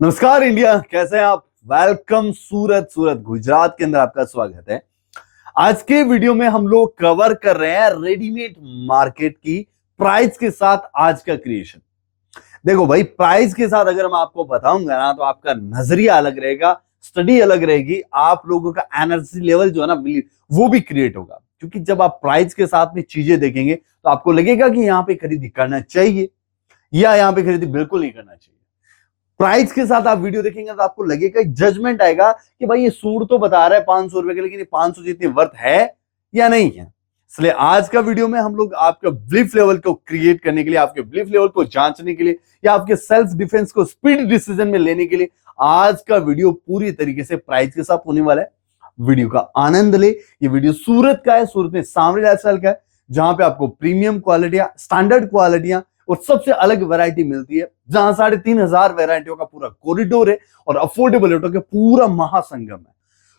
नमस्कार इंडिया, कैसे हैं आप। वेलकम सूरत गुजरात के अंदर आपका स्वागत है। आज के वीडियो में हम लोग कवर कर रहे हैं रेडीमेड मार्केट की प्राइस के साथ आज का क्रिएशन। देखो भाई, प्राइस के साथ अगर मैं आपको बताऊंगा ना तो आपका नजरिया अलग रहेगा, स्टडी अलग रहेगी, आप लोगों का एनर्जी लेवल जो है ना वो भी क्रिएट होगा। क्योंकि जब आप प्राइस के साथ में चीजें देखेंगे तो आपको लगेगा कि यहाँ पे खरीदी करना चाहिए या यहाँ पे खरीदी बिल्कुल नहीं करना चाहिए। प्राइस के साथ आप वीडियो देखेंगे तो आपको लगेगा, जजमेंट आएगा कि भाई ये सूट तो बता रहा है 500 रुपए के, लेकिन ये 500 जितनी वर्थ है या नहीं है। इसलिए आज का वीडियो में हम लोग आपका बिलीफ लेवल को क्रिएट करने के लिए, आपके बिलीफ लेवल को जांचने के लिए या आपके सेल्फ डिफेंस को स्पीड डिसीजन में लेने के लिए आज का वीडियो पूरी तरीके से प्राइस के साथ होने वाला है। वीडियो का आनंद ले। ये वीडियो सूरत का है, सूरत में सांवरी लाइफस्टाइल का है, जहां पे आपको प्रीमियम क्वालिटियां, स्टैंडर्ड क्वालिटियां और सबसे अलग वैरायटी मिलती है, जहां 3,500 वैरायटियों का पूरा कॉरिडोर है और अफोर्डेबल रेटों का पूरा महासंगम है।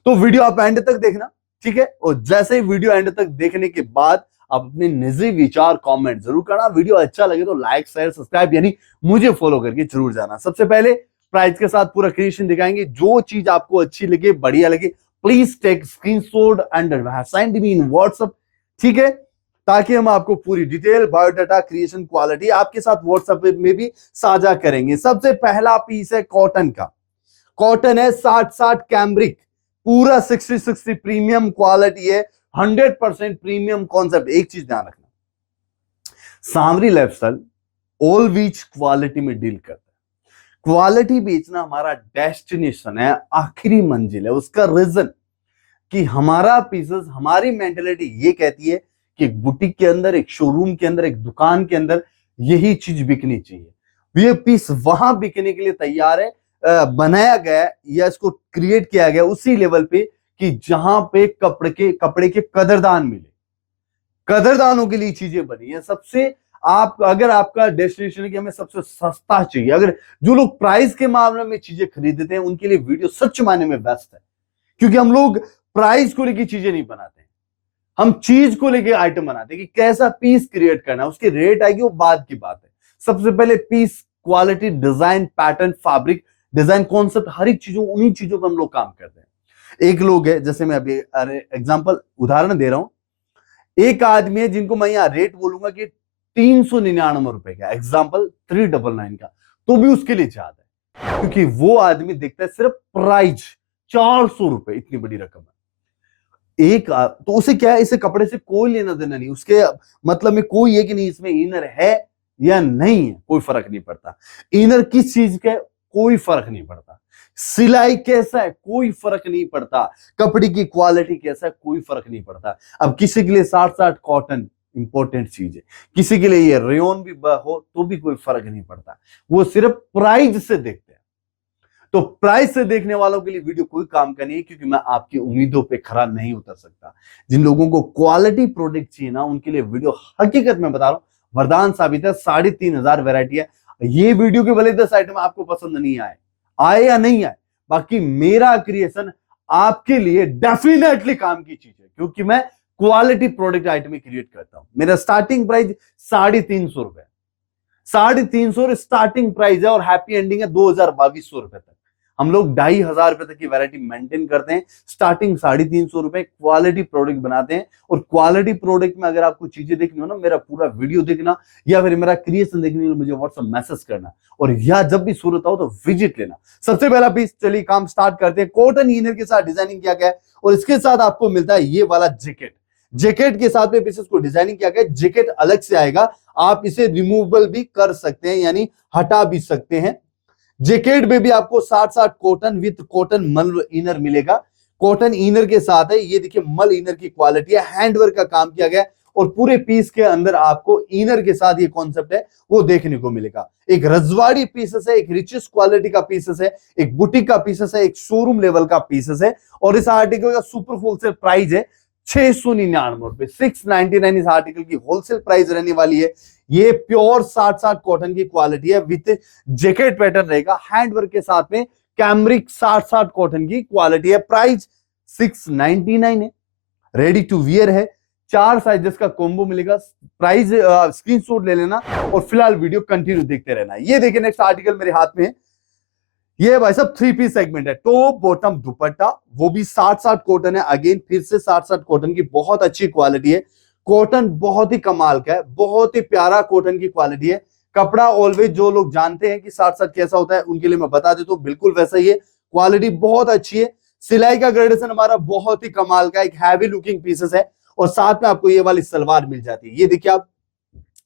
तो वीडियो आप एंड तक देखना, ठीक है। और जैसे ही वीडियो एंड तक देखने के बाद आप अपने निजी विचार कमेंट जरूर करना। वीडियो अच्छा लगे तो लाइक शेयर सब्सक्राइब यानी मुझे फॉलो करके जरूर जाना। सबसे पहले प्राइस के साथ पूरा क्रिएशन दिखाएंगे। जो चीज आपको अच्छी लगे, बढ़िया लगे, please take screenshot and send me in WhatsApp, ठीक है, ताकि हम आपको पूरी डिटेल, बायोडाटा, क्रिएशन, क्वालिटी आपके साथ व्हाट्सएप में भी साझा करेंगे। सबसे पहला पीस है कॉटन का। कॉटन है 60-60 कैम्ब्रिक, पूरा 60-60 प्रीमियम क्वालिटी है, 100% प्रीमियम कॉन्सेप्ट। एक चीज ध्यान रखना, सांवरी लाइफस्टाइल ऑल व्हीच क्वालिटी में डील करता है। क्वालिटी बेचना हमारा डेस्टिनेशन है, आखिरी मंजिल है। उसका रीजन कि हमारा पीसेस, हमारी मेंटेलिटी ये कहती है कि एक बुटीक के अंदर, एक शोरूम के अंदर, एक दुकान के अंदर यही चीज बिकनी चाहिए। ये पीस वहां बिकने के लिए तैयार है, बनाया गया है या इसको क्रिएट किया गया उसी लेवल पे कि जहां पे कपड़े के कदरदान मिले। कदरदानों के लिए चीजें बनी है। सबसे आप अगर आपका डेस्टिनेशन है कि हमें सबसे सस्ता चाहिए, अगर जो लोग प्राइस के मामले में चीजें खरीदते हैं उनके लिए वीडियो सच मायने में बेस्ट है। क्योंकि हम लोग प्राइस को लेकर चीजें नहीं बनाते, हम चीज को लेके आइटम बनाते हैं कि कैसा पीस क्रिएट करना है। उसकी रेट आएगी वो बाद की बात है। सबसे पहले piece, quality, design, pattern, fabric, design, concept, हर एक चीजों, उन्हीं चीजों पर हम लोग काम करते हैं। एक लोग है, जैसे मैं अभी एग्जांपल उदाहरण दे रहा हूं, एक आदमी है जिनको मैं यहाँ रेट बोलूंगा कि 399 रुपए का, एग्जाम्पल 399 का, तो भी उसके लिए ज्यादा है। क्योंकि वो आदमी देखता है सिर्फ प्राइस 400 रुपए, इतनी बड़ी रकम है। तो उसे क्या है, इसे कपड़े से कोई लेना देना नहीं, उसके मतलब में कोई है कि नहीं इसमें इनर है या नहीं है, कोई फर्क नहीं पड़ता। इनर किस चीज का है, कोई फर्क नहीं पड़ता। सिलाई कैसा है, कोई फर्क नहीं पड़ता। कपड़े की क्वालिटी कैसा है, कोई फर्क नहीं पड़ता। अब किसी के लिए 60-60 कॉटन इंपॉर्टेंट चीज है, किसी के लिए ये रेयन भी हो तो भी कोई फर्क नहीं पड़ता। वो सिर्फ प्राइस से देखते हैं। तो प्राइस से देखने वालों के लिए वीडियो कोई काम का नहीं है, क्योंकि मैं आपकी उम्मीदों पे खरा नहीं उतर सकता। जिन लोगों को क्वालिटी प्रोडक्ट चाहिए ना, उनके लिए वीडियो हकीकत में बता रहा हूं वरदान साबित है। 3,500 वैरायटी है। ये वीडियो के भले 10 आइटम आपको पसंद नहीं आए या नहीं आए, बाकी मेरा क्रिएशन आपके लिए डेफिनेटली काम की चीज है, क्योंकि मैं क्वालिटी प्रोडक्ट आइटम क्रिएट करता हूं। मेरा स्टार्टिंग प्राइस 350 रुपए, 350 स्टार्टिंग प्राइस है और हैप्पी एंडिंग है 2,200 रुपए तक। हम लोग 2,500 रुपए तक की वैरायटी मेंटेन करते हैं। स्टार्टिंग 350 रुपए, क्वालिटी प्रोडक्ट बनाते हैं। और क्वालिटी प्रोडक्ट में अगर आपको चीजें देखनी हो ना, मेरा पूरा वीडियो देखना या फिर मेरा क्रिएशन देखने के लिए मुझे व्हाट्सएप मैसेज करना, और या जब भी सूरत आओ तो विजिट लेना। सबसे पहला पीस, चलिए काम स्टार्ट करते हैं। कॉटन इनर के साथ डिजाइनिंग किया गया है और इसके साथ आपको मिलता है ये वाला जैकेट। जैकेट के साथ में पीसेस को डिजाइनिंग किया गया है। जैकेट अलग से आएगा, आप इसे रिमूवेबल भी कर सकते हैं, यानी हटा भी सकते हैं। जैकेट में भी आपको 60-60 कॉटन विद कॉटन मल इनर मिलेगा। कॉटन इनर के साथ है, ये देखिए मल इनर की क्वालिटी है, हैंडवर्क का काम किया गया है। और पूरे पीस के अंदर आपको इनर के साथ ये कॉन्सेप्ट है वो देखने को मिलेगा। एक रजवाड़ी पीसेस है, एक रिचेस्ट क्वालिटी का पीसेस है, एक बुटीक का पीसेस है, एक शोरूम लेवल का पीसेस है। और इस आर्टिकल का सुपर होलसेल प्राइस है 699 रुपए, 699 इस आर्टिकल की होलसेल प्राइस रहने वाली है। ये प्योर 60-60 कॉटन की क्वालिटी है, विथ जैकेट पैटर्न रहेगा, हैंडवर्क के साथ में कैमरिक 60-60 कॉटन की क्वालिटी है। प्राइस 699 है, रेडी टू वियर है। 4 साइजेस का कॉम्बो मिलेगा। प्राइस स्क्रीनशॉट ले लेना और फिलहाल वीडियो कंटिन्यू देखते रहना। ये देखिए नेक्स्ट आर्टिकल मेरे हाथ में है, ये भाई साहब 3 पीस सेगमेंट है, टॉप बॉटम दुपट्टा, वो भी 60-60 कॉटन है। अगेन फिर से 60-60 कॉटन की बहुत अच्छी क्वालिटी है। कॉटन बहुत ही कमाल का है, बहुत ही प्यारा कॉटन की क्वालिटी है। कपड़ा ऑलवेज जो लोग जानते हैं कि 60-60 कैसा होता है उनके लिए मैं बता देता हूं, बिल्कुल वैसा ही है। क्वालिटी बहुत अच्छी है। सिलाई का ग्रेडेशन हमारा बहुत ही कमाल का, एक हैवी लुकिंग पीसेस है। और साथ में आपको ये वाली सलवार मिल जाती है। ये देखिए आप,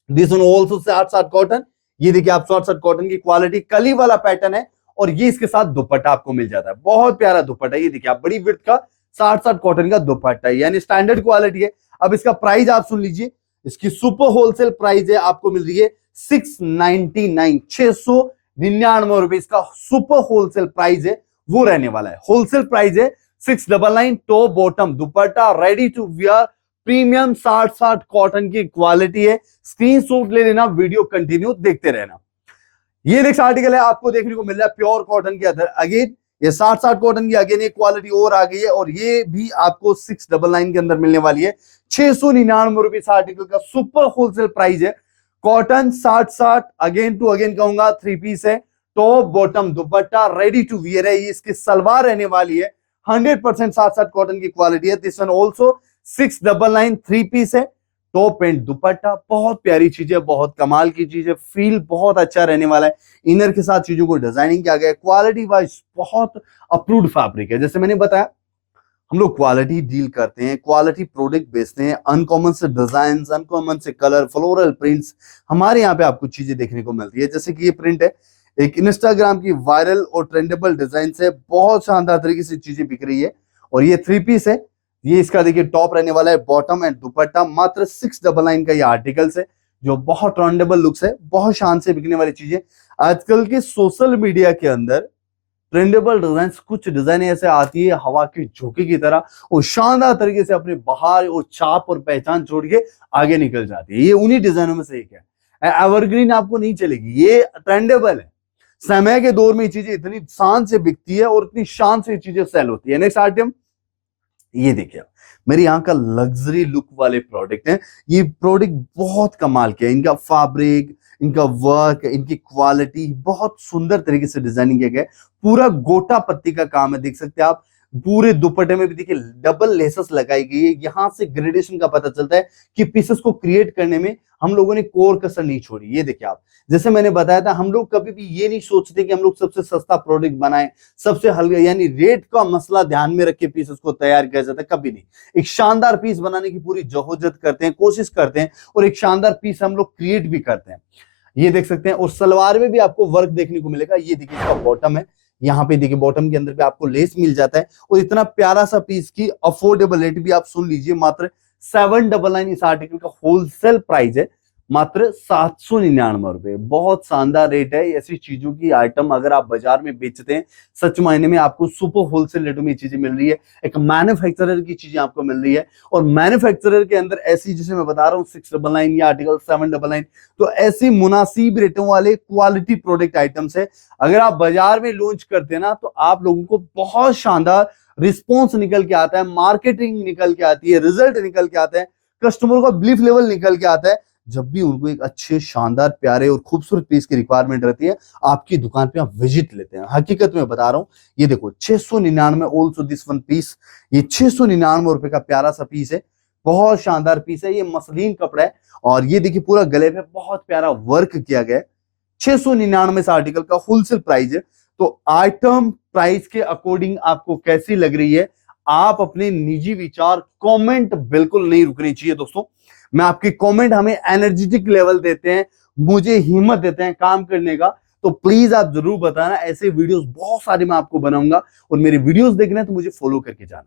दिस वन ऑल्सो 60-60 कॉटन। ये देखिए आप 60-60 कॉटन की क्वालिटी, कली वाला पैटर्न है। और ये इसके साथ दुपट्टा आपको मिल जाता है, बहुत प्यारा दुपट्टा। ये देखिए आप, बड़ी विड्थ का 60-60 कॉटन का दुपट्टा है, यानी स्टैंडर्ड क्वालिटी है। अब इसका प्राइस आप सुन लीजिए, इसकी सुपर होलसेल प्राइस है, आपको मिल रही है 699, 699 रुपए इसका सुपर होलसेल प्राइस है, वो रहने वाला है। होलसेल प्राइस है 699, top bottom dupatta, ready to wear, premium 60-60 cotton की क्वालिटी है। स्क्रीनशॉट ले लेना, वीडियो कंटिन्यू देखते रहना। ये नेक्स्ट आर्टिकल है, आपको देखने को मिल रहा है प्योर कॉटन के अंदर। अगेन ये 60-60 कॉटन की अगेन एक क्वालिटी और आ गई है, और ये भी आपको 699 के अंदर मिलने वाली है। 699 रुपए आर्टिकल का सुपर होलसेल प्राइस है। कॉटन 60-60, अगेन टू अगेन कहूंगा 3 पीस है, top bottom dupatta, ready to wear है। ये इसकी सलवार रहने वाली है, 100% 60-60 कॉटन की क्वालिटी है। दिस वन ऑल्सो 699, 3 पीस है, टॉप पेंट दुपट्टा, बहुत प्यारी चीज है, बहुत कमाल की चीज है। फील बहुत अच्छा रहने वाला है। इनर के साथ चीजों को डिजाइनिंग किया गया है। क्वालिटी वाइज बहुत अप्रूव्ड फैब्रिक है। जैसे मैंने बताया, हम लोग क्वालिटी डील करते हैं, क्वालिटी प्रोडक्ट बेचते हैं। अनकॉमन से डिजाइन, अनकॉमन से कलर, फ्लोरल प्रिंट्स हमारे यहाँ पे आपको चीजें देखने को मिलती है। जैसे कि ये प्रिंट है, एक इंस्टाग्राम की वायरल और ट्रेंडेबल डिजाइन से बहुत शानदार तरीके से चीजें बिक रही है। और ये 3 पीस है। ये इसका देखिए टॉप रहने वाला है, बॉटम एंड दुपट्टा। मात्र 699 का ये आर्टिकल्स है, जो बहुत ट्रेंडेबल लुक्स है, बहुत शान से बिकने वाली चीजें। आजकल के सोशल मीडिया के अंदर ट्रेंडेबल डिजाइन, कुछ डिजाइन ऐसे आती है हवा की झोंके की तरह, और शानदार तरीके से अपने बहार और छाप और पहचान छोड़ के आगे निकल जाती है। ये उन्हीं डिजाइनों में से एक है। एवरग्रीन आपको नहीं चलेगी, ये ट्रेंडेबल है। समय के दौर में ये चीजें इतनी शान से बिकती है और इतनी शान से ये चीजें सेल होती है। नेक्स्ट आइटम, ये देखिए आप, मेरे यहाँ का लग्जरी लुक वाले प्रोडक्ट हैं। ये प्रोडक्ट बहुत कमाल के हैं, इनका फैब्रिक, इनका वर्क, इनकी क्वालिटी बहुत सुंदर तरीके से डिजाइनिंग किया गया है। पूरा गोटा पत्ती का काम है, देख सकते हैं आप। पूरे दुपट्टे में भी देखिए डबल लेसेस लगाई गई है। यहां से ग्रेडेशन का पता चलता है कि पीसेस को क्रिएट करने में हम लोगों ने कोर कसर नहीं छोड़ी। ये देखिए आप, जैसे मैंने बताया था, हम लोग कभी भी ये नहीं सोचते कि हम लोग सबसे सस्ता प्रोडक्ट बनाएं, सबसे हल्का, यानी रेट का मसला ध्यान में रख के पीसेस को तैयार किया जाता है, कभी नहीं। एक शानदार पीस बनाने की पूरी जहोजत करते हैं, कोशिश करते हैं, और एक शानदार पीस हम लोग क्रिएट भी करते हैं। ये देख सकते हैं। और सलवार में भी आपको वर्क देखने को मिलेगा। ये देखिए इसका बॉटम है, यहाँ पे देखिए बॉटम के अंदर भी आपको लेस मिल जाता है। और इतना प्यारा सा पीस की अफोर्डेबल रेट भी आप सुन लीजिए, मात्र 799 इस आर्टिकल का होलसेल प्राइस है, मात्र 799 रुपए। बहुत शानदार रेट है। ऐसी चीजों की आइटम अगर आप बाजार में बेचते हैं, सच मायने में आपको सुपर होलसेल रेटों में ये चीजें मिल रही है। एक मैन्युफैक्चरर की चीजें आपको मिल रही है, और मैन्युफैक्चरर के अंदर ऐसी, जैसे मैं बता रहा हूँ 699 या आर्टिकल 799, तो ऐसी मुनासिब रेटों वाले क्वालिटी प्रोडक्ट आइटम्स है। अगर आप बाजार में लॉन्च करते हैं ना, तो आप लोगों को बहुत शानदार रिस्पॉन्स निकल के आता है, मार्केटिंग निकल के आती है, रिजल्ट निकल के आता है, कस्टमर का बिलीफ लेवल निकल के आता है। जब भी उनको एक अच्छे, शानदार, प्यारे और खूबसूरत पीस की रिक्वायरमेंट रहती है, आपकी दुकान पे आप विजिट लेते हैं। हकीकत में बता रहा हूं, ये देखो 699 ऑल्सो दिस वन पीस। ये 699 रुपए का प्यारा सा पीस है, बहुत शानदार पीस है। ये मसलीन कपड़ा है, और ये देखिए पूरा गले पे बहुत प्यारा वर्क किया गया है। 699 इस आर्टिकल का होलसेल प्राइस है। तो आइटम प्राइस के अकॉर्डिंग आपको कैसी लग रही है, आप अपने निजी विचार कमेंट बिल्कुल नहीं रुकनी चाहिए दोस्तों। मैं आपकी कमेंट हमें एनर्जेटिक लेवल देते हैं, मुझे हिम्मत देते हैं काम करने का। तो प्लीज आप जरूर बताना, ऐसे वीडियोस बहुत सारे मैं आपको बनाऊंगा, और मेरे वीडियोस देखने हैं तो मुझे फॉलो करके जाना।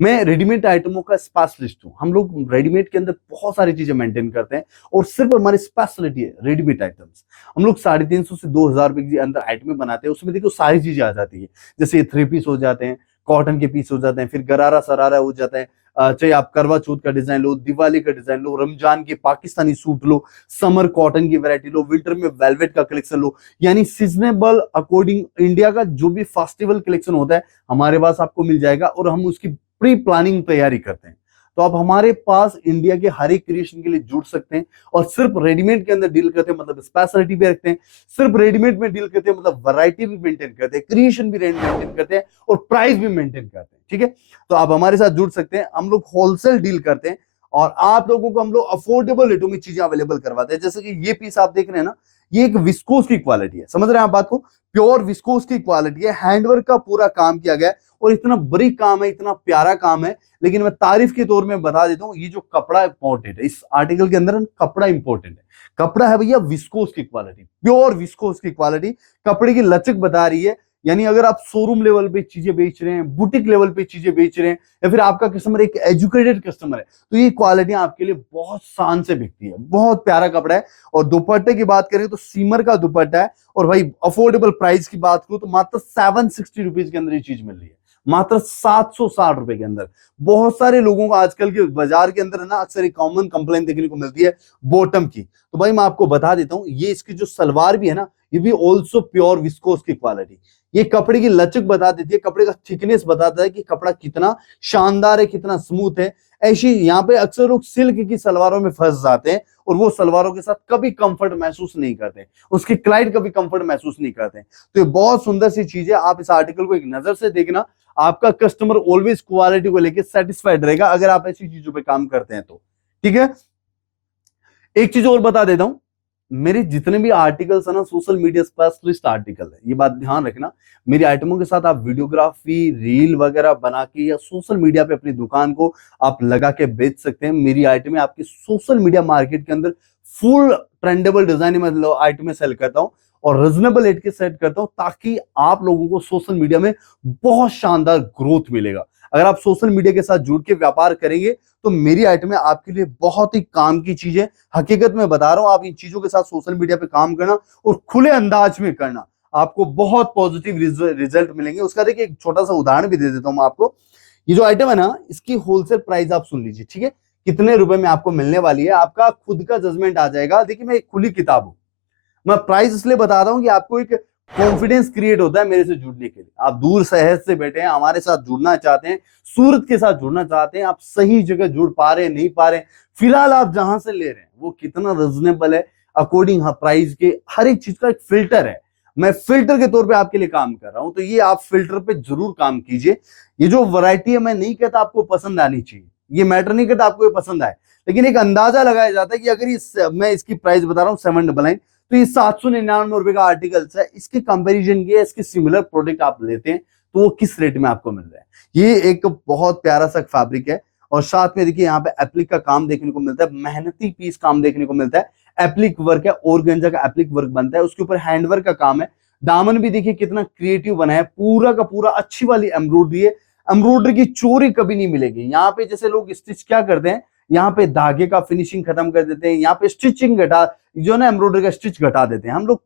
मैं रेडीमेड आइटमों का स्पेशलिस्ट हूं। हम लोग रेडीमेड के अंदर बहुत सारी चीजें मेंटेन करते हैं, और सिर्फ हमारी स्पेशलिटी है रेडीमेड आइटम्स। हम लोग 350 से 2000 रुपए के अंदर आइटमें बनाते हैं, उसमें देखो सारी चीजें आ जाती है। जैसे 3 पीस हो जाते हैं, कॉटन के पीस हो जाते हैं, फिर गरारा सरारा हो जाता है, चाहे आप करवा चौथ का डिजाइन लो, दिवाली का डिजाइन लो, रमजान के पाकिस्तानी सूट लो, समर कॉटन की वैरायटी लो, विंटर में वेलवेट का कलेक्शन लो, यानी सीजनेबल अकॉर्डिंग इंडिया का जो भी फेस्टिवल कलेक्शन होता है हमारे पास आपको मिल जाएगा, और हम उसकी प्री प्लानिंग तैयारी करते हैं। तो आप हमारे पास इंडिया के हर एक क्रिएशन के लिए जुड़ सकते हैं। और सिर्फ रेडीमेड के अंदर डील करते हैं मतलब स्पेशलिटी भी रखते हैं, सिर्फ रेडीमेड में डील करते हैं मतलब वैरायटी भी मेंटेन करते हैं, क्रिएशन भी मेंटेन करते हैं और प्राइस भी मेंटेन करते हैं। ठीक है, तो आप हमारे साथ जुड़ सकते हैं। हम लोग होलसेल डील करते हैं और आप लोगों को हम लोग अफोर्डेबल रेटों में चीजें अवेलेबल करवाते हैं। जैसे कि ये पीस आप देख रहे हैं ना, ये एक विस्कोस की क्वालिटी है, समझ रहे हैं आप बात को, प्योर विस्कोस की क्वालिटी है, हैंडवर्क का पूरा काम किया गया है और इतना बारीक काम है, इतना प्यारा काम है। लेकिन मैं तारीफ के तौर में बता देता हूं, ये जो कपड़ा इंपॉर्टेंट है इस आर्टिकल के अंदर, कपड़ा इंपॉर्टेंट है। कपड़ा है भैया विस्कोस की क्वालिटी, प्योर विस्कोस की क्वालिटी, कपड़े की लचक बता रही है। यानी अगर आप शोरूम लेवल पे चीजें बेच रहे हैं, बुटीक लेवल पे चीजें बेच रहे हैं, या फिर आपका कस्टमर एक एजुकेटेड कस्टमर है, तो ये क्वालिटी आपके लिए बहुत शान से बिकती है। बहुत प्यारा कपड़ा है। और दुपट्टे की बात करें तो सीमर का दुपट्टा है। और भाई अफोर्डेबल प्राइस की बात करूं तो मात्र 760 रुपीज के अंदर ये चीज मिल रही है, मात्र 760 रुपए के अंदर। बहुत सारे लोगों को आजकल के बाजार के अंदर है ना, अक्सर एक कॉमन कंप्लेन देखने को मिलती है बॉटम की। तो भाई मैं आपको बता देता हूं, ये इसकी जो सलवार भी है ना, ये भी ऑल्सो प्योर विस्कोस की क्वालिटी। ये कपड़े की लचक बता देती है, कपड़े का थिकनेस बताता है कि कपड़ा कितना शानदार है, कितना स्मूथ है। ऐसी यहाँ पे अक्सर लोग सिल्क की सलवारों में फंस जाते हैं और वो सलवारों के साथ कभी कंफर्ट महसूस नहीं करते, उसकी क्लाइंट कभी कंफर्ट महसूस नहीं करते। तो ये बहुत सुंदर सी चीज है, आप इस आर्टिकल को एक नजर से देखना, आपका कस्टमर ऑलवेज क्वालिटी को लेकर सेटिस्फाइड रहेगा अगर आप ऐसी चीजों पे काम करते हैं तो। ठीक है, एक चीज और बता देता हूं, मेरे जितने भी आर्टिकल्स है ना, सोशल मीडिया स्पेशलिस्ट आर्टिकल है, ये बात ध्यान रखना। मेरी आइटमों के साथ आप वीडियोग्राफी रील वगैरह बना के या सोशल मीडिया पे अपनी दुकान को आप लगा के बेच सकते हैं। मेरी आइटमें आपकी सोशल मीडिया मार्केट के अंदर फुल ट्रेंडेबल डिजाइन में आइटमें सेल करता हूं और रीजनेबल रेट के सेट करता हूं, ताकि आप लोगों को सोशल मीडिया में बहुत शानदार ग्रोथ मिलेगा। अगर आप सोशल मीडिया के साथ जुड़ के व्यापार करेंगे तो मेरी आइटमें आपके लिए बहुत ही काम की चीज है। हकीकत में बता रहा हूं, आप इन चीजों के साथ सोशल मीडिया पे काम करना और खुले अंदाज में करना, आपको बहुत पॉजिटिव रिजल्ट मिलेंगे। उसका देखिए एक छोटा सा उदाहरण भी दे देता हूं आपको। ये जो आइटम है ना, इसकी होलसेल प्राइस आप सुन लीजिए, ठीक है, कितने रुपए में आपको मिलने वाली है, आपका खुद का जजमेंट आ जाएगा। देखिए मैं एक खुली किताब हूं, मैं प्राइस इसलिए बता रहा हूं कि आपको एक कॉन्फिडेंस क्रिएट होता है मेरे से जुड़ने के लिए। आप दूर शहर से बैठे हैं, हमारे साथ जुड़ना चाहते हैं, सूरत के साथ जुड़ना चाहते हैं, आप सही जगह जुड़ पा रहे हैं नहीं पा रहे, फिलहाल आप जहां से ले रहे हैं वो कितना रिजनेबल है अकॉर्डिंग प्राइस के, हर एक चीज का एक फिल्टर है। मैं फिल्टर के तौर पे आपके लिए काम कर रहा हूं, तो ये आप फिल्टर पे जरूर काम कीजिए। ये जो वैरायटी है, मैं नहीं कहता आपको पसंद आनी चाहिए, ये मैटर नहीं करता आपको ये पसंद आए, लेकिन एक अंदाजा लगाया जाता है कि अगर मैं इसकी प्राइस बता रहा हूँ 799, तो ये 799 रुपए का आर्टिकल है, इसके कंपैरिजन के इसके सिमिलर प्रोडक्ट आप लेते हैं तो वो किस रेट में आपको मिल रहा है। ये एक बहुत प्यारा सा फैब्रिक है और साथ में देखिए यहाँ पे एप्लिक का काम देखने को मिलता है, मेहनती पीस काम देखने को मिलता है। एप्लिक वर्क है, ऑर्गेन्जा का एप्लिक वर्क बनता है, उसके ऊपर हैंडवर्क का काम है। दामन भी देखिए कितना क्रिएटिव बना है, पूरा का पूरा अच्छी वाली एम्ब्रॉयडरी है। एम्ब्रॉयडरी की चोरी कभी नहीं मिलेगी यहाँ पे। जैसे लोग स्टिच क्या करते हैं, यहाँ पे धागे का फिनिशिंग खत्म कर देते हैं, यहाँ पे स्टिचिंग घटा, जो ना एम्ब्रॉयडरी का स्टिच घटा देते हैं हम लोग।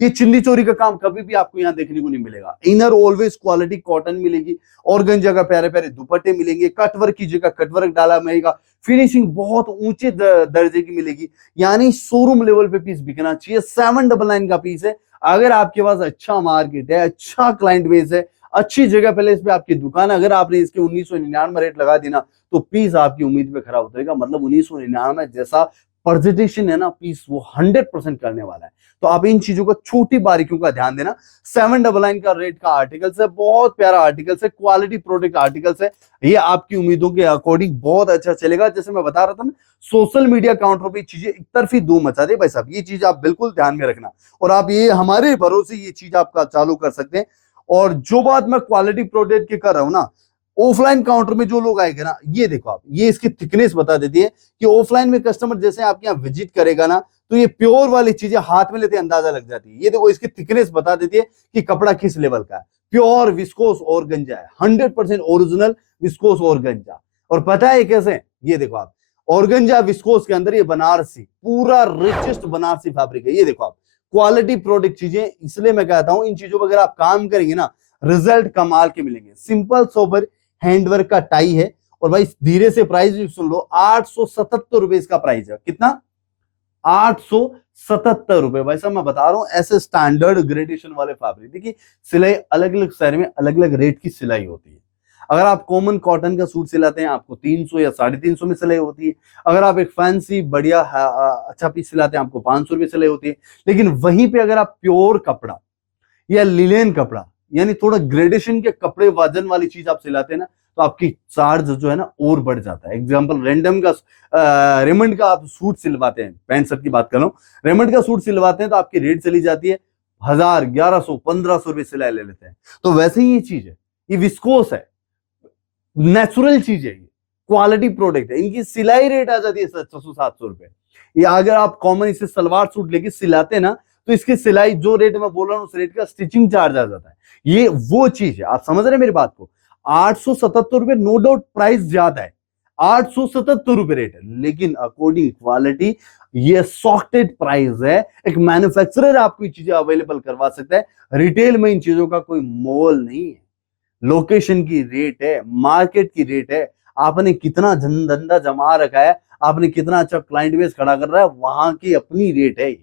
ये चिंदी चोरी का काम कभी भी आपको यहाँ देखने को नहीं मिलेगा। इनर ऑलवेज क्वालिटी कॉटन मिलेगी, ऑर्गेन्जा का प्यारे प्यारे दुपट्टे मिलेंगे, कटवर्क की जगह कटवर्क डाला मिलेगा, फिनिशिंग बहुत ऊंचे दर्जे की मिलेगी। यानी शोरूम लेवल पे पीस बिकना चाहिए। 799 का पीस है। अगर आपके पास अच्छा मार्केट है, अच्छा क्लाइंट बेस है, अच्छी जगह पहले इस पे आपकी दुकान है, अगर आपने इसके 1999 रेट लगा दी ना, तो पीस आपकी उम्मीद पे खरा उतरेगा। मतलब 1999 जैसा प्रेजेंटेशन है ना पीस, वो 100% करने वाला है। तो आप इन चीजों का, छोटी बारीकियों का ध्यान देना। 799 का रेट का आर्टिकल्स है, बहुत प्यारा आर्टिकल्स है, क्वालिटी प्रोडक्ट आर्टिकल्स है। ये आपकी उम्मीदों के अकॉर्डिंग बहुत अच्छा चलेगा। जैसे मैं बता रहा था ना, सोशल मीडिया काउंटर पे चीजें एक तरफी धूम मचा दे भाई साहब, ये चीज आप बिल्कुल ध्यान में रखना। और आप ये हमारे भरोसे ये चीज आपका चालू कर सकते हैं। और जो बात मैं क्वालिटी प्रोडक्ट की कर रहा हूं ना, ऑफलाइन काउंटर में जो लोग आएंगे ना, ये देखो आप, ये इसकी थिकनेस बता देती है कि ऑफलाइन में कस्टमर जैसे आपके यहाँ विजिट करेगा ना, तो ये प्योर वाली चीजें हाथ में लेते अंदाजा लग जाती है। ये देखो इसकी थिकनेस बता देती है कि कपड़ा किस लेवल का है। प्योर विस्कोस ऑर्गेन्जा है, 100% ओरिजिनल विस्कोस ऑर्गेन्जा। और पता है कैसे, ये देखो आप, ऑर्गेन्जा विस्कोस के अंदर ये बनारसी, पूरा रिचेस्ट बनारसी फैब्रिक है। ये देखो आप, क्वालिटी प्रोडक्ट चीजें, इसलिए मैं कहता हूं इन चीजों पर अगर आप काम करेंगे ना, रिजल्ट कमाल के मिलेंगे। सिंपल सोबर हैंडवर्क का टाई है। और भाई धीरे से प्राइस भी सुन लो, 877 रुपए इसका प्राइस है। कितना? 877 रुपए। भाई साहब मैं बता रहा हूं, ऐसे स्टैंडर्ड ग्रेडेशन वाले फैब्रिक, देखिए सिलाई अलग अलग शहर में अलग अलग रेट की सिलाई होती है। अगर आप कॉमन कॉटन का सूट सिलाते हैं आपको 300 या 350 में सिलाई होती है। अगर आप एक फैंसी बढ़िया अच्छा पीस सिलाते हैं आपको 500 रुपये सिलाई होती है। लेकिन वहीं पे अगर आप प्योर कपड़ा या लिलेन कपड़ा यानी थोड़ा ग्रेडेशन के कपड़े वजन वाली चीज आप सिलाते हैं ना, तो आपकी चार्ज जो है ना और बढ़ जाता है। एग्जाम्पल रेंडम का रेमंड का आप सूट सिलवाते हैं, पैंट शर्ट की बात कर रहा हूँ, रेमंड का सूट सिलवाते हैं तो आपकी रेट चली जाती है 1000, 1100, 1500 रुपये सिलाई ले लेते हैं। तो वैसे ही ये चीज है, ये विस्कोस है, नेचुरल चीज है, ये क्वालिटी प्रोडक्ट है, इनकी सिलाई रेट आ जाती है 600-700 रुपए। ये अगर आप कॉमन इसे सलवार सूट लेके सिलाते हैं ना, तो इसकी सिलाई जो रेट मैं बोल रहा हूँ उस रेट का स्टिचिंग चार्ज आ जाता है। ये वो चीज है, आप समझ रहे हैं मेरी बात को। 877 रुपए नो डाउट प्राइस ज्यादा है, 877 रुपए रेट है, लेकिन अकॉर्डिंग क्वालिटी ये सॉर्टेड प्राइस है। एक मैन्युफैक्चरर आपको ये चीजें अवेलेबल करवा सकता है, रिटेल में इन चीजों का कोई मोल नहीं है। लोकेशन की रेट है, मार्केट की रेट है, आपने कितना धंधा जमा रखा है, आपने कितना अच्छा क्लाइंट बेस खड़ा कर रहा है, वहां की अपनी रेट है।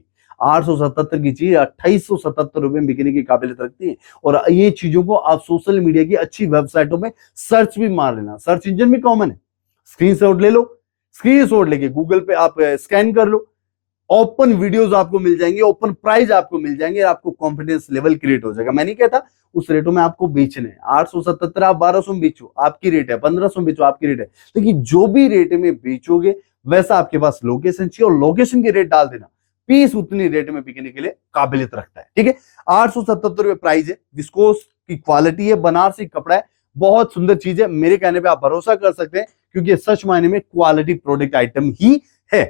877 की चीज 2877 रुपए में बिकने की काबिलियत रखती है। और ये चीजों को आप सोशल मीडिया की अच्छी वेबसाइटों में सर्च भी मार लेना, सर्च इंजन भी कॉमन है, स्क्रीनशॉट ले लो, स्क्रीनशॉट लेके गूगल पे आप स्कैन कर लो, ओपन वीडियोस आपको मिल जाएंगे, ओपन प्राइस आपको मिल जाएंगे, आपको कॉन्फिडेंस लेवल क्रिएट हो जाएगा। मैं नहीं कहता उस रेटों में आपको बेचने, 877 आप 1200 में बेचो आपकी रेट है, 1500 में बेचो आपकी रेट है, लेकिन जो भी रेट में बेचोगे वैसा आपके पास लोकेशन चाहिए, और लोकेशन की रेट डाल देना, पीस उतनी रेट में बिकने के लिए काबिलियत रखता है। ठीक है, 877 रुपए प्राइस है, विस्कोस की क्वालिटी है, बनारसी कपड़ा है, बहुत सुंदर चीज है। मेरे कहने पर आप भरोसा कर सकते हैं, क्योंकि सच मायने में क्वालिटी प्रोडक्ट आइटम ही है।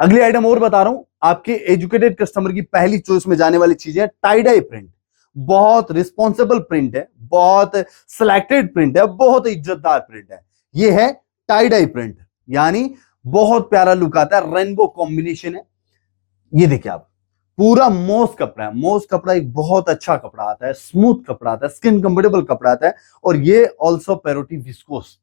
अगली आइटम और बता रहा हूं, आपके एजुकेटेड कस्टमर की पहली चॉइस में जाने वाली चीज है टाई डाई प्रिंट। बहुत रिस्पॉन्सिबल प्रिंट है, बहुत सिलेक्टेड प्रिंट है, बहुत इज्जतदार प्रिंट है। ये है टाई डाई प्रिंट, यानी बहुत प्यारा लुक आता है, रेनबो कॉम्बिनेशन है। ये देखिए आप, पूरा मोस कपड़ा है, मोस कपड़ा एक बहुत अच्छा कपड़ा आता है, स्मूथ कपड़ा आता है, स्किन कंफर्टेबल कपड़ा आता है, और ये ऑल्सो पेरोटी विस्कोस,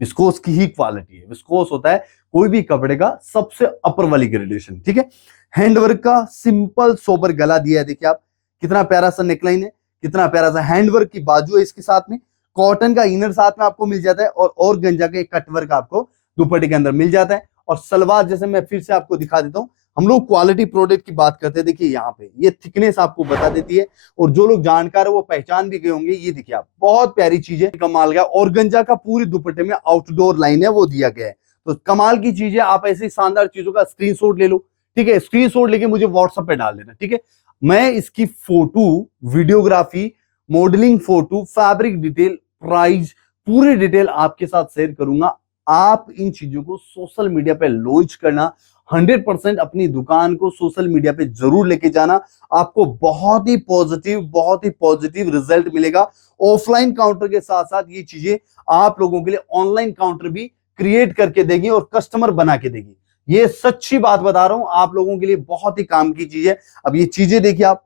विस्कोस की ही क्वालिटी है। विस्कोस होता है कोई भी कपड़े का सबसे अपर वाली ग्रेडेशन। ठीक है, हैंडवर्क का सिंपल सोबर गला दिया है, देखिए आप, कितना प्यारा सा नेकलाइन है, कितना प्यारा सा हैंडवर्क की बाजू है इसके साथ में, कॉटन का इनर साथ में आपको मिल जाता है, और गंजा के कटवर्क आपको दुपट्टे के अंदर मिल जाता है। और सलवार, जैसे मैं फिर से आपको दिखा देता हूं, हम लोग क्वालिटी प्रोडक्ट की बात करते हैं, देखिए यहाँ पे ये थिकनेस आपको बता देती है, और जो लोग जानकार है वो पहचान भी गए होंगे। ये देखिए आप, बहुत प्यारी चीज है, कमाल का, और गंजा का पूरी दुपट्टे में आउटडोर लाइन है वो दिया गया है, तो कमाल की चीज है। आप ऐसी शानदार चीजों का स्क्रीनशॉट ले लो, ठीक है, स्क्रीनशॉट लेके मुझे व्हाट्सएप पे डाल देना। ठीक है, मैं इसकी photo, videography, modelling photo, fabric detail, price, पूरी डिटेल आपके साथ शेयर करूंगा। आप इन चीजों को सोशल मीडिया पे लॉन्च करना, 100% अपनी दुकान को सोशल मीडिया पे जरूर लेके जाना, आपको बहुत ही पॉजिटिव रिजल्ट मिलेगा। ऑफलाइन काउंटर के साथ साथ ये चीजें आप लोगों के लिए ऑनलाइन काउंटर भी क्रिएट करके देगी और कस्टमर बना के देगी। ये सच्ची बात बता रहा हूं, आप लोगों के लिए बहुत ही काम की चीज है। अब ये चीजें देखिए आप,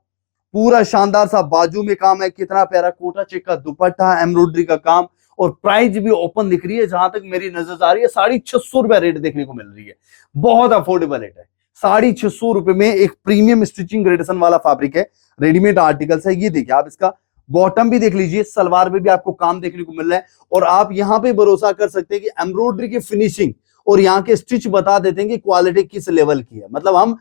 पूरा शानदार सा बाजू में काम है, कितना प्यारा कोटा चेक का दुपट्टा, एम्ब्रॉयडरी का काम, और प्राइस भी ओपन दिख रही है, जहां तक मेरी नजर आ रही है 650 रुपया रेट देखने को मिल रही है। बहुत अफोर्डेबल रेट है, 650 रुपए में एक प्रीमियम स्टिचिंग ग्रेडेशन वाला फैब्रिक है, रेडीमेड आर्टिकल्स है। ये देखिए आप, इसका बॉटम भी देख लीजिए, सलवार में भी आपको काम देखने को मिल रहा है, और आप यहां पे भरोसा कर सकते हैं कि एम्ब्रॉयडरी की फिनिशिंग और यहाँ के स्टिच बता देते हैं कि क्वालिटी किस लेवल की है। मतलब हम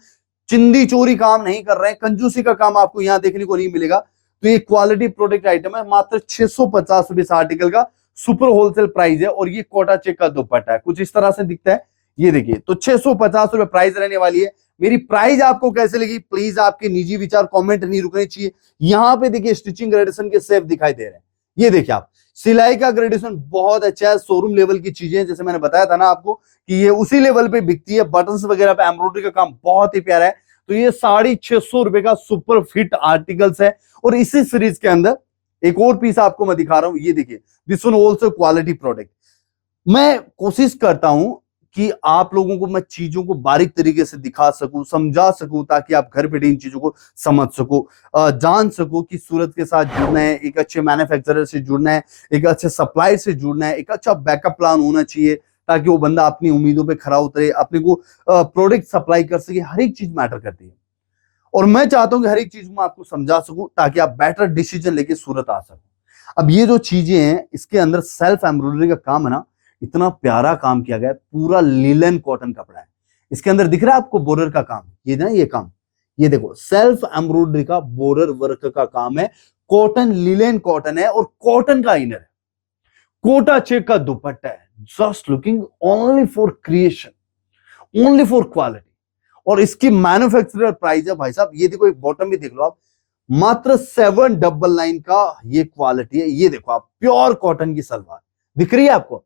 चिंदी चोरी काम नहीं कर रहे हैं, कंजूसी का काम आपको यहाँ देखने को नहीं मिलेगा। तो ये क्वालिटी प्रोडक्ट आइटम है, मात्र 650 रुपए आर्टिकल का सुपर होलसेल प्राइस है, और ये कोटा चेक का दुपट्टा है, कुछ इस तरह से दिखता है। ये देखिए, तो 650 रुपए प्राइस रहने वाली है। मेरी प्राइस आपको कैसे लगी, प्लीज आपके निजी विचार कमेंट नहीं रुकने चाहिए। यहाँ पे देखिए स्टिचिंग ग्रेडेशन के सेफ दिखाई दे रहे हैं, ये देखिए आप, सिलाई का ग्रेडेशन बहुत अच्छा है, शोरूम लेवल की चीजें, जैसे मैंने बताया था ना आपको कि ये उसी लेवल पे बिकती है। बटन्स वगैरह पे एम्ब्रॉयडरी का काम बहुत ही प्यारा है। तो ये 650 रुपए का सुपर फिट आर्टिकल्स है, और इसी सीरीज के अंदर एक और पीस आपको मैं दिखा रहा हूं, ये देखिए, this one also quality product. मैं कोशिश करता हूं कि आप लोगों को मैं चीजों को बारीक तरीके से दिखा सकूं, समझा सकूं, ताकि आप घर बैठे इन चीजों को समझ सको, जान सको कि सूरत के साथ जुड़ना है, एक अच्छे मैन्युफैक्चरर से जुड़ना है, एक अच्छे सप्लायर से जुड़ना है, एक अच्छा बैकअप प्लान होना चाहिए, ताकि वो बंदा अपनी उम्मीदों पे खरा उतरे, अपने को प्रोडक्ट सप्लाई कर सके। हर एक चीज मैटर करती है, और मैं चाहता हूं कि हर एक चीज में आपको समझा सकूं, ताकि आप बेटर डिसीजन लेके सूरत आ सको। अब ये जो चीजें हैं इसके अंदर सेल्फ एम्ब्रॉयडरी का काम है ना, इतना प्यारा काम किया गया है, पूरा लिलन कॉटन कपड़ा है। इसके अंदर दिख रहा है आपको बोरर का काम, ये ना ये काम, ये देखो सेल्फ एम्ब्रॉयडरी का बोरर वर्क का काम है। कॉटन लिलन कॉटन है और कॉटन का इनर है, कोटा चेक का दुपट्टा है। Just looking only for creation, only for quality. और इसकी मैन्युफैक्चरर प्राइस है भाई साहब, ये देखो एक बॉटम भी देख लो आप, मात्र 799 का ये क्वालिटी है। ये देखो आप, प्योर कॉटन की सलवार दिख रही है आपको,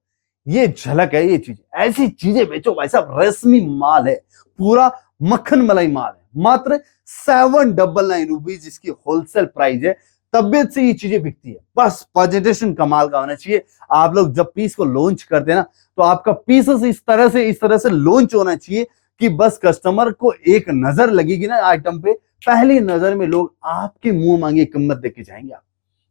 ये झलक है। ये चीज, ऐसी चीजें बेचो भाई साहब, रेशमी माल है, पूरा मक्खन मलाई माल है। मात्र 799 रुपीज इसकी होलसेल प्राइस है। तबियत से ये चीजें बिकती है, बस प्रेजेंटेशन कमाल का होना चाहिए। आप लोग जब पीस को लॉन्च करते हैं ना, तो आपका पीसेस इस तरह से लॉन्च होना चाहिए कि बस कस्टमर को एक नजर लगेगी ना आइटम पे, पहली नजर में लोग आपके मुंह मांगी कीमत देख के जाएंगे। आप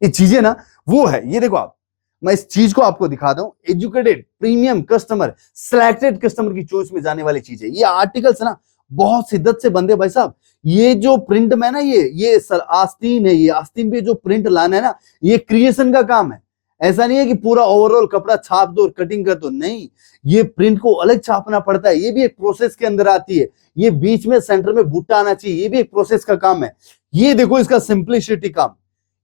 ये चीजें ना वो है, ये देखो आप, मैं इस चीज को आपको दिखाता हूं। Educated premium customer, selected customer की चॉइस में जाने वाली चीज है। ये आर्टिकल्स ना बहुत शिद्दत से बंदे भाई साहब। ये जो प्रिंट में ना, ये आस्तीन है, ये आस्तीन पे जो प्रिंट लाना है ना, ये क्रिएशन का काम है। ऐसा नहीं है कि पूरा ओवरऑल कपड़ा छाप दो और कटिंग कर दो, नहीं, ये प्रिंट को अलग छापना पड़ता है। ये भी एक प्रोसेस के अंदर आती है। ये बीच में सेंटर में बूटा आना चाहिए, ये भी एक प्रोसेस का काम है। ये देखो इसका सिंप्लिसिटी काम,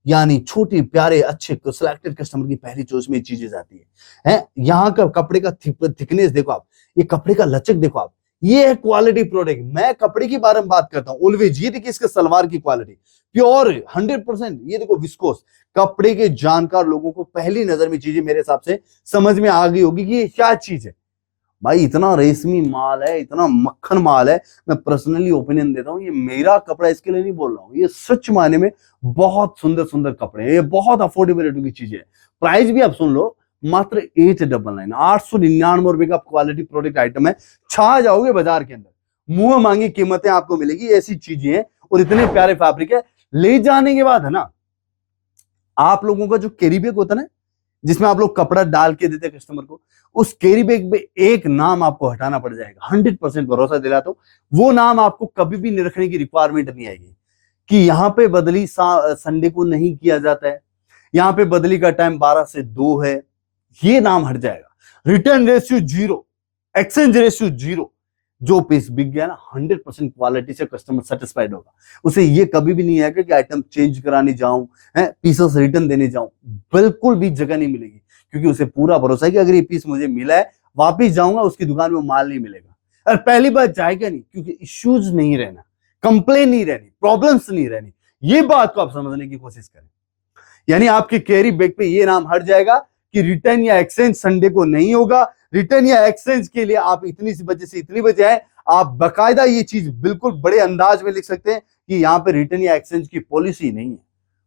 यानी छोटी प्यारे अच्छे सिलेक्टेड कस्टमर की पहली चॉइस में चीजें जाती है। यहाँ का कपड़े का थिकनेस देखो आप, ये कपड़े का लचक देखो आप, ये है क्वालिटी प्रोडक्ट। मैं कपड़े की बारे में बात करता हूँ ऑलवेज। ये देखिए इसके सलवार की क्वालिटी, प्योर 100%। ये देखो विस्कोस, कपड़े के जानकार लोगों को पहली नजर में चीजें मेरे हिसाब से समझ में आ गई होगी कि ये क्या चीज है। भाई इतना रेशमी माल है, इतना मक्खन माल है। मैं पर्सनली ओपिनियन देता हूँ, ये मेरा कपड़ा इसके लिए नहीं बोल रहा हूँ, ये सच मायने में बहुत सुंदर सुंदर कपड़े हैं। ये बहुत अफोर्डेबिलिटी की चीजें है। प्राइस भी आप सुन लो, मात्र 899, 899 का क्वालिटी प्रोडक्ट आइटम है। छा जाओगे बाजार के अंदर, मुंह मांगी कीमतें आपको मिलेगी। ऐसी चीजें हैं और इतने प्यारे फैब्रिक है। ले जाने के बाद है ना, आप लोगों का जो कैरी बैग होता है ना, जिसमें आप लोग कपड़ा डाल के देते कस्टमर को, उस कैरी बैग में एक नाम आपको हटाना पड़ जाएगा। 100% भरोसा दिलाता हूं, वो नाम आपको कभी भी रखने की रिक्वायरमेंट नहीं आएगी कि यहाँ पे बदली संडे को नहीं किया जाता है, यहाँ पे बदली का टाइम 12 से 2 है। ये नाम हट जाएगा। Return ratio 0, exchange ratio 0। जो पीस बिक गया ना, 100% क्वालिटी से कस्टमर सेटिस्फाइड होगा। उसे ये कभी भी नहीं आएगा कि आइटम चेंज कराने जाऊं, पीसेस रिटर्न देने जाऊं, बिल्कुल भी जगह नहीं मिलेगी। क्योंकि उसे पूरा भरोसा है कि अगर ये पीस मुझे मिला है, वापिस जाऊंगा उसकी दुकान में माल नहीं मिलेगा। और पहली बात जाएगा नहीं, क्योंकि इश्यूज नहीं रहना, कंप्लेन नहीं रहनी, प्रॉब्लम्स नहीं रहनी। ये बात को आप समझने की कोशिश करें। यानी आपके कैरी बैग पे ये नाम हट जाएगा कि रिटर्न या एक्सचेंज संडे को नहीं होगा। रिटर्न या एक्सचेंज के लिए आप इतनी सी बजे से इतनी बजे आए, आप बकायदा ये चीज बिल्कुल बड़े अंदाज में लिख सकते हैं कि यहाँ पे रिटर्न या एक्सचेंज की पॉलिसी नहीं है,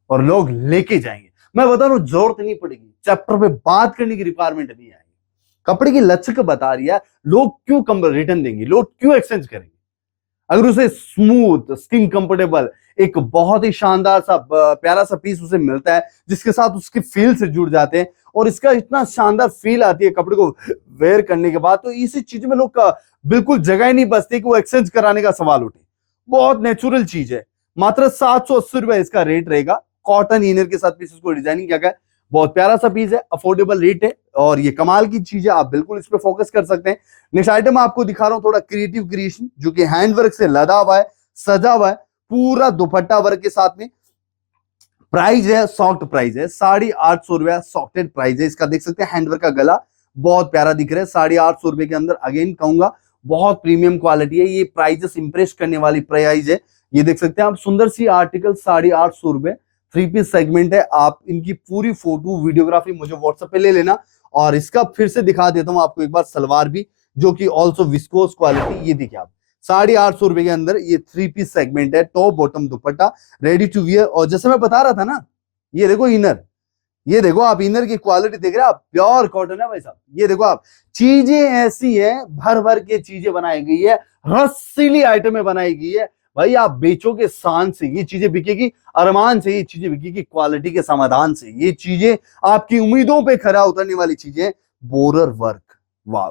और लोग लेके जाएंगे। मैं बता रहा हूं, जरूरत नहीं पड़ेगी, चैप्टर पे बात करने की रिक्वायरमेंट नहीं आएगी। कपड़े की लचक बता रही है, लोग क्यों रिटर्न देंगे, लोग क्यों एक्सचेंज करेंगे। अगर उसे स्मूथ, स्किन कंफर्टेबल, एक बहुत ही शानदार सा प्यारा सा पीस उसे मिलता है, जिसके साथ उसके फील से जुड़ जाते हैं, और इसका इतना शानदार फील आती है कपड़े को वेयर करने के बाद, तो इसी चीज में लोग का बिल्कुल जगह ही नहीं बचती कि वो एक्सचेंज कराने का सवाल उठे। बहुत नेचुरल चीज है। मात्र 780 रुपए इसका रेट रहेगा। कॉटन इनर के साथ पीस को डिजाइनिंग किया गया है। बहुत प्यारा सा पीस है, अफोर्डेबल रेट है, और ये कमाल की चीज है। आप बिल्कुल इस पे फोकस कर सकते हैं। नेक्स्ट आइटम आपको दिखा रहा हूं, थोड़ा क्रिएटिव क्रिएशन, जो कि हैंडवर्क से लदा हुआ है, सजा हुआ है, पूरा दुपट्टा वर्क के साथ में। प्राइस है, सॉफ्ट प्राइस है, 850 रुपया सॉफ्टेड प्राइस है इसका। देख सकते हैं हैंडवर्क का गला बहुत प्यारा दिख रहा है। 850 रुपए के अंदर, अगेन कहूंगा बहुत प्रीमियम क्वालिटी है। ये प्राइजेस इंप्रेस करने वाली प्राइस है। ये देख सकते हैं आप, सुंदर सी आर्टिकल, 850 रुपए, 3 पीस सेगमेंट है। आप इनकी पूरी फोटो वीडियोग्राफी मुझे व्हाट्सएप पे ले लेना, और इसका फिर से दिखा देता हूं आपको एक बार सलवार भी, जो कि ऑल्सो विस्कोस क्वालिटी। ये देखिए आप, 850 रुपए के अंदर ये 3 पीस सेगमेंट है, top bottom dupatta, ready to wear. और जैसे मैं बता रहा था ना, ये देखो इनर, ये देखो आप इनर की क्वालिटी देख रहे हैं आप, प्योर कॉटन है भाई साहब। ये देखो आप, चीजें ऐसी है, भर भर के चीजें बनाई गई है, रसीली आइटमें बनाई गई है। भाई आप बेचोगे शान से, ये चीजें बिकेगी अरमान से, ये चीजें बिकेगी क्वालिटी के समाधान से। ये चीजें आपकी उम्मीदों पे खरा उतरने वाली चीजें। बोरर वर्क, वाह,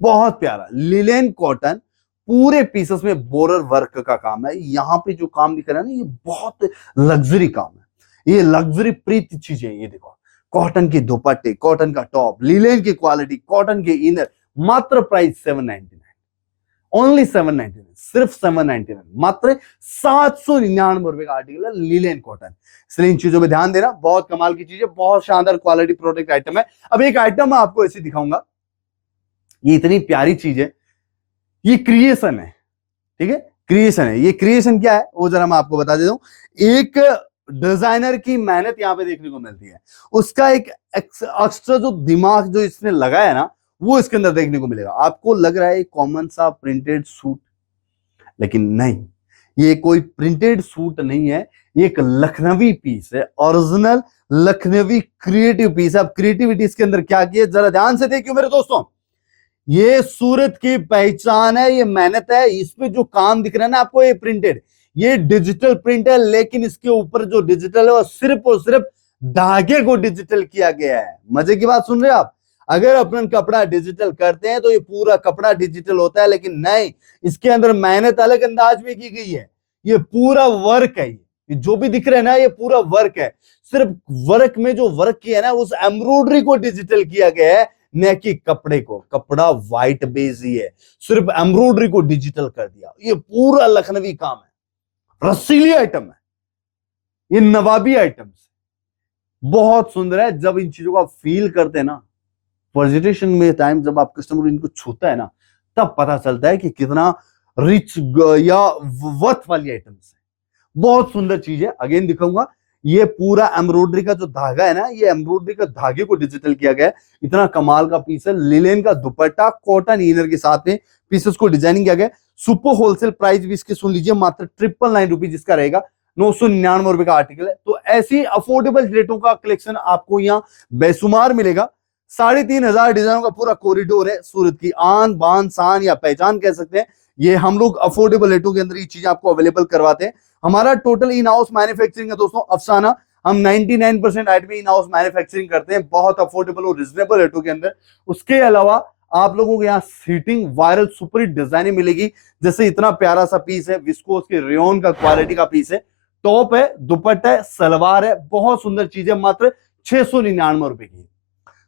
बहुत प्यारा लिलेन कॉटन, पूरे पीसेस में बोरर वर्क का काम है। यहाँ पे जो काम दिख रहा है ना, ये बहुत लग्जरी काम है। ये लग्जरी प्रीति चीजें, ये देखो कॉटन के दुपट्टे, कॉटन का टॉप, लिलेन की क्वालिटी, कॉटन के इनर, मात्र प्राइस 799, ओनली 799, सिर्फ 799, मात्र 799 रुपए का आर्टिकल है लिलेन कॉटन। इसलिए इन चीजों पे ध्यान देना, बहुत कमाल की चीज है, बहुत शानदार क्वालिटी प्रोडक्ट आइटम है। अब एक आइटम मैं आपको ऐसे दिखाऊंगा, ये इतनी प्यारी चीज है, ये क्रिएशन है, ठीक है, क्रिएशन है। ये क्रिएशन क्या है वो जरा मैं आपको बता देता हूं। एक डिजाइनर की मेहनत यहां पे देखने को मिलती है, उसका एक एक्स्ट्रा जो दिमाग जो इसने लगाया ना, वो इसके अंदर देखने को मिलेगा। आपको लग रहा है कॉमन सा प्रिंटेड सूट, लेकिन नहीं, ये कोई प्रिंटेड सूट नहीं है, ये एक लखनवी पीस है, ओरिजिनल लखनवी क्रिएटिव पीस है। अब क्रिएटिविटी इसके अंदर क्या की है जरा ध्यान से देखियो मेरे दोस्तों, ये सूरत की पहचान है, ये मेहनत है। इस पे जो काम दिख रहा है ना आपको, ये प्रिंटेड, ये डिजिटल प्रिंट है, लेकिन इसके ऊपर जो डिजिटल है वो सिर्फ और सिर्फ धागे को डिजिटल किया गया है। मजे की बात सुन रहे हैं आप? अगर अपन कपड़ा डिजिटल करते हैं तो ये पूरा कपड़ा डिजिटल होता है, लेकिन नहीं, इसके अंदर मेहनत अलग अंदाज में की गई है। ये पूरा वर्क है, ये जो भी दिख रहा है ना, ये पूरा वर्क है। सिर्फ वर्क में जो वर्क किया है ना, उस एम्ब्रॉयडरी को डिजिटल किया गया है, न कि कपड़े को। कपड़ा व्हाइट बेस ही है, सिर्फ एम्ब्रॉयडरी को डिजिटल कर दिया। ये पूरा लखनवी काम है, रसीली आइटम है, ये नवाबी आइटम है, बहुत सुंदर है। जब इन चीजों को आप फील करते हैं ना, प्रेजेंटेशन में टाइम जब आप कस्टमर इनको छूता है ना, तब पता चलता है कि कितना रिच या वर्थ वाली आइटम्स है। बहुत सुंदर चीज है, अगेन दिखाऊंगा। ये पूरा एम्ब्रॉयडरी का जो धागा है ना, ये एम्ब्रॉयडरी का धागे को डिजिटल किया गया है। इतना कमाल का पीस है, लिलेन का दुपट्टा, कॉटन इनर के साथ में पीसेस को डिजाइनिंग किया गया। सुपर होलसेल प्राइस भी इसके सुन लीजिए, मात्र 999 रुपीज इसका रहेगा, 999 रुपए का आर्टिकल है। तो ऐसी अफोर्डेबल रेटों का कलेक्शन आपको यहाँ बेसुमार मिलेगा। 3,500 डिजाइनों का पूरा कॉरिडोर है, सूरत की आन बान शान या पहचान कह सकते हैं। ये हम लोग अफोर्डेबल रेटों के अंदर ये चीजें आपको अवेलेबल करवाते हैं। हमारा टोटल इन हाउस मैन्युफैक्चरिंग है दोस्तों, अफसाना। हम 99% आइटम इन हाउस मैन्युफैक्चरिंग करते हैं, बहुत अफोर्डेबल और रिजनेबल रेटों के अंदर। उसके अलावा आप लोगों को यहाँ seating viral super hit designing मिलेगी। जैसे इतना प्यारा सा पीस है, विस्कोस के रेयन का क्वालिटी का पीस है, टॉप है, दुपट्टा है, सलवार है, बहुत सुंदर चीज है, मात्र 699 रुपए की।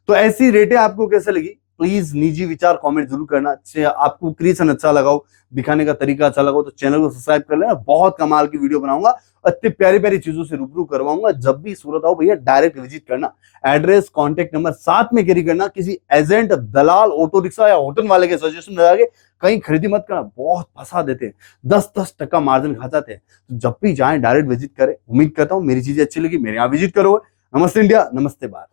तो ऐसी रेटें आपको कैसे लगी, प्लीज निजी विचार कमेंट जरूर करना। आपको क्रिएशन अच्छा लगा हो, दिखाने का तरीका अच्छा लगा हो, तो चैनल को सब्सक्राइब कर लेना। बहुत कमाल की वीडियो बनाऊंगा, इतनी प्यारी प्यारी चीजों से रूबरू करवाऊंगा। जब भी सूरत आओ भैया, डायरेक्ट विजिट करना, एड्रेस कॉन्टेक्ट नंबर साथ में कैरी करना। किसी एजेंट, दलाल, ऑटो रिक्शा या होटल वाले के सजेशन में जाके कहीं खरीदी मत करना, बहुत फंसा देते हैं, 10-10% मार्जिन खा जाते हैं। तो जब भी जाएं डायरेक्ट विजिट करें। उम्मीद करता हूं मेरी चीजें अच्छी लगी, मेरे यहाँ विजिट करो। नमस्ते इंडिया, नमस्ते भारत।